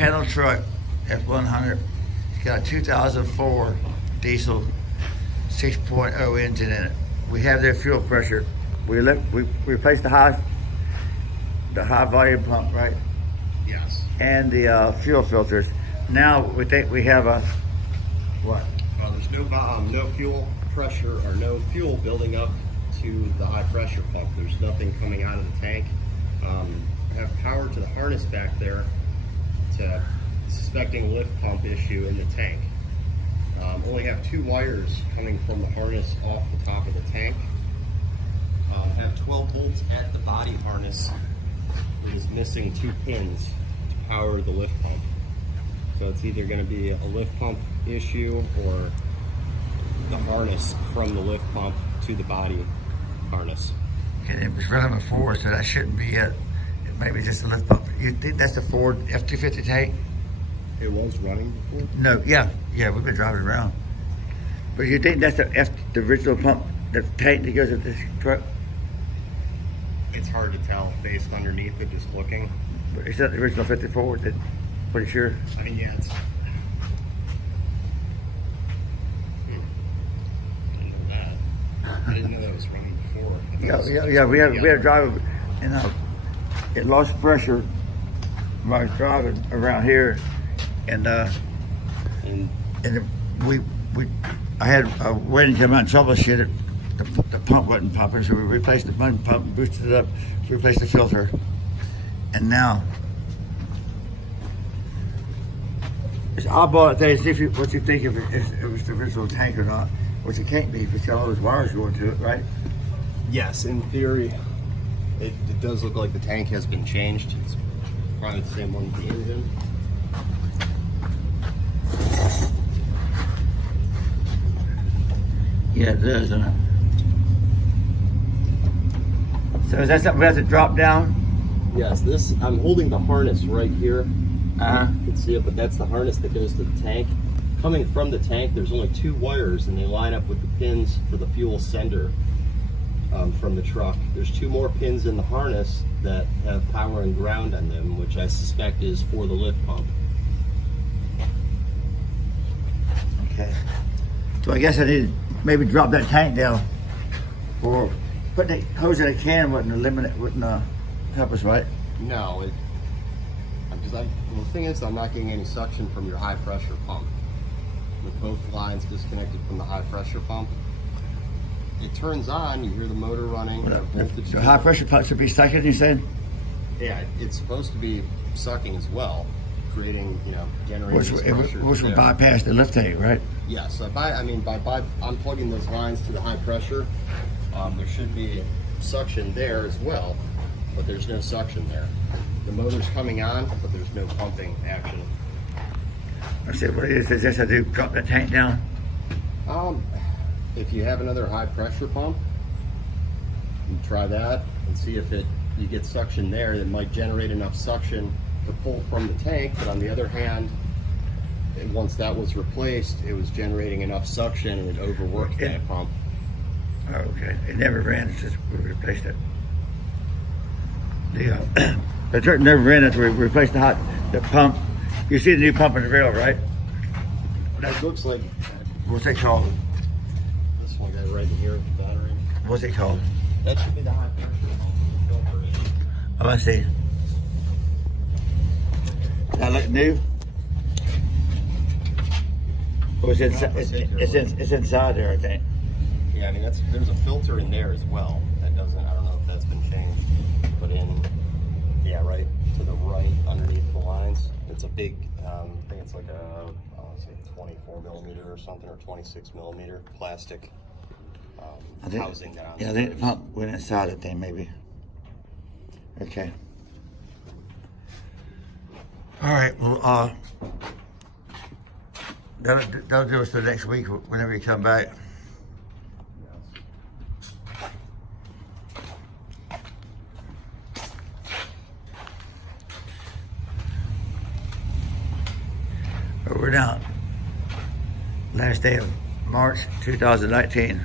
panel truck, F100. It's got a 2004 diesel 6.0 engine in it. We have their fuel pressure. We replaced the high volume pump, right? Yes. And the fuel filters. Now we think we have a what? There's no fuel pressure or no fuel building up to the high pressure pump. There's nothing coming out of the tank. I have power to the harness back there to suspecting lift pump issue in the tank. Only have 2 wires coming from the harness off the top of the tank. Have 12 volts at the body harness. It is missing 2 pins to power the lift pump. So it's either going to be a lift pump issue or the harness from the lift pump to the body harness. And it was running before, so that shouldn't be it. It may be just a lift pump. You think that's the Ford F250 tank? It was running before? No, yeah, we've been driving around. But you think that's the original pump, the tank that goes with this truck? It's hard to tell based underneath it, just looking. But is that the original 54? Pretty sure. I mean, yeah, it's. I didn't know that. I didn't know that was running before. Yeah. We had a driver, and it lost pressure when I was driving around here, and I had a waiting to come out and troubleshoot it. The pump wasn't pumping, so we replaced the pump, boosted it up, replaced the filter, and now it's oddball today to see what you think if it was the original tank or not, which it can't be because all those wires going to it, right? Yes, in theory, it does look like the tank has been changed. It's probably the same one with the engine. Yeah, it does, doesn't it? So is that something we have to drop down? Yes, I'm holding the harness right here. Uh-huh. You can see it, but that's the harness that goes to the tank. Coming from the tank, there's only 2 wires, and they line up with the pins for the fuel sender from the truck. There's 2 more pins in the harness that have power and ground on them, which I suspect is for the lift pump. Okay. So I guess I need to maybe drop that tank down, or putting the hose in a can wouldn't help us, right? No, the thing is, I'm not getting any suction from your high pressure pump. With both lines disconnected from the high pressure pump, it turns on. You hear the motor running. So high pressure pump should be sucking, you said? Yeah, it's supposed to be sucking as well, creating, generating pressure. Which would bypass the lift tank, right? Yes. So by unplugging those lines to the high pressure, there should be suction there as well, but there's no suction there. The motor's coming on, but there's no pumping action. I said, what is this? I do drop that tank down? If you have another high pressure pump, you try that and see if you get suction there. That might generate enough suction to pull from the tank, but on the other hand, once that was replaced, it was generating enough suction and it overworked that pump. Oh, okay. It never ran, it's just we replaced it. The truck never ran after we replaced the pump. You see the new pump in the rail, right? That looks like. What's it called? This one got right in here with the battery. What's it called? That should be the high pressure filter. Oh, I see. That look new? Oh, it's inside there, I think. Yeah, I mean there's a filter in there as well. I don't know if that's been changed. But right to the right underneath the lines, it's a big. I think it's like a 24 millimeter or something, or 26 millimeter plastic housing that. Yeah, I think the pump went inside the thing, maybe. Okay. All right. Well, that'll do us for next week. Whenever you come back. We're down. Last day of March 2019.